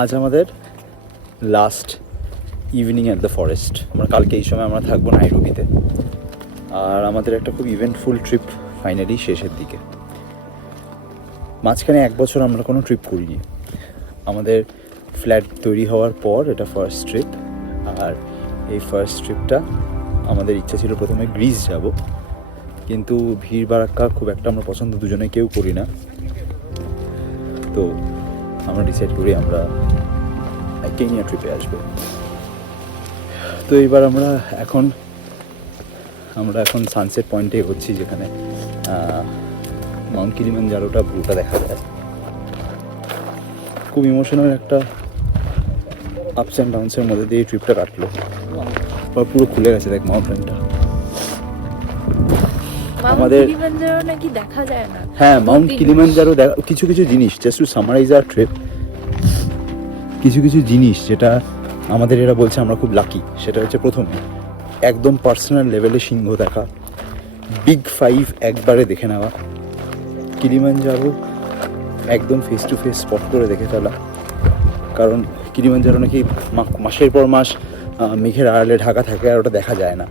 আজ আমাদের last evening at the forest. আমরা কালকে এই সময় আমরা থাকবো নাইরোবিতে। আর আমাদের একটা খুব ইভেন্টফুল ট্রিপ ফাইনালি শেষের দিকে। মাঝখানে 1 বছর আমরা কোনো ট্রিপ করিনি। আমাদের ফ্ল্যাট তৈরি হওয়ার পর এটা ফার্স্ট ট্রিপ। আর এই ফার্স্ট ট্রিপটা আমাদের ইচ্ছা ছিল প্রথমে গ্রিস যাব, কিন্তু ভিড় বাড়াক্কা খুব একটা আমরা পছন্দ দুজনে কেউ করি না। তো আমরা ডিসাইড করি আমরা কেনিয়া ট্রিপে আসবো। তো এইবার আমরা এখন সানসেট পয়েন্টে এগোচ্ছি, যেখানে মাউন্ট কিলিমাঞ্জারোটা পুরোটা দেখা যায়। খুব ইমোশনাল একটা আপস অ্যান্ড ডাউনসের মধ্যে দিয়ে এই ট্রিপটা কাটলো। পুরো খুলে গেছে দেখ মাউন্টেনটা। আমাদের নাকি দেখা যায় না। হ্যাঁ, মাউন্ট কিলিমাঞ্জারো কিছু কিছু জিনিস, just to summarise our trip, কিছু কিছু জিনিস যেটা আমাদের এরা বলছে আমরা খুব লাকি। সেটা হচ্ছে প্রথমে একদম পার্সোনাল লেভেলে সিংহ দেখা, বিগ 5 একবারে দেখে নেওয়া, কিলিমাঞ্জারো একদম ফেস টু ফেস স্পট করে দেখে ফেলা। কারণ কিলিমাঞ্জারো নাকি মাসের পর মাস মেঘের আড়ালে ঢাকা থাকে আর ওটা দেখা যায় না,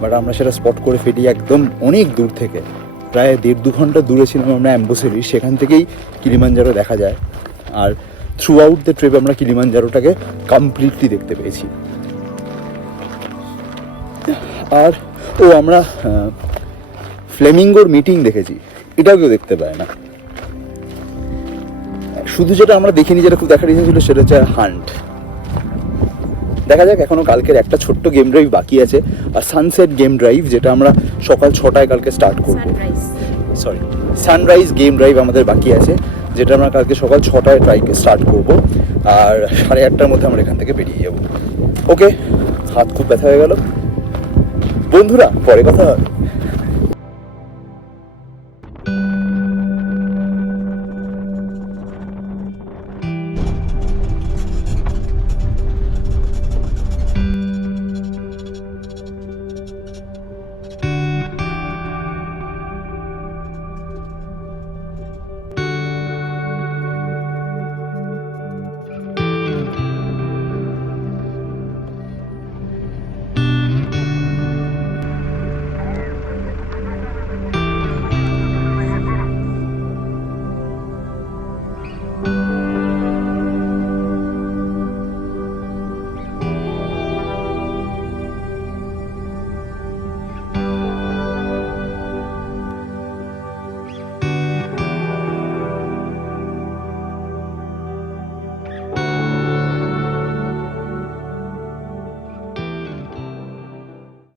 বাট আমরা সেটা স্পট করে ফেলি একদম অনেক দূর থেকে। প্রায় 1.5-2 ঘন্টা দূরে ছিলাম আমরা অ্যাম্বোসেরি, সেখান থেকেই কিলিমাঞ্জারো দেখা যায়। আর থ্রু আউট দ্য ট্রিপ আমরা কিলিমাঞ্জারোটাকে কমপ্লিটলি দেখতে পেয়েছি। আর আমরা ফ্লেমিঙ্গোর মিটিং দেখেছি, এটাও কেউ দেখতে পায় না। শুধু যেটা আমরা দেখিনি, যেটা খুব দেখার ইচ্ছা ছিল, সেটা হচ্ছে হান্ট। দেখা যাক, এখনো কালকের একটা ছোট্ট গেম ড্রাইভ বাকি আছে, আর সানসেট গেম ড্রাইভ, যেটা আমরা সকাল 6টায় কালকে স্টার্ট করবো। সানরাইজ গেম ড্রাইভ আমাদের বাকি আছে, যেটা আমরা কালকে সকাল 6টায় স্টার্ট করবো। আর 8:30টার মধ্যে আমরা এখান থেকে বেরিয়ে যাবো। ওকে, হাত খুব ব্যথা হয়ে গেল বন্ধুরা, পরে কথা হবে।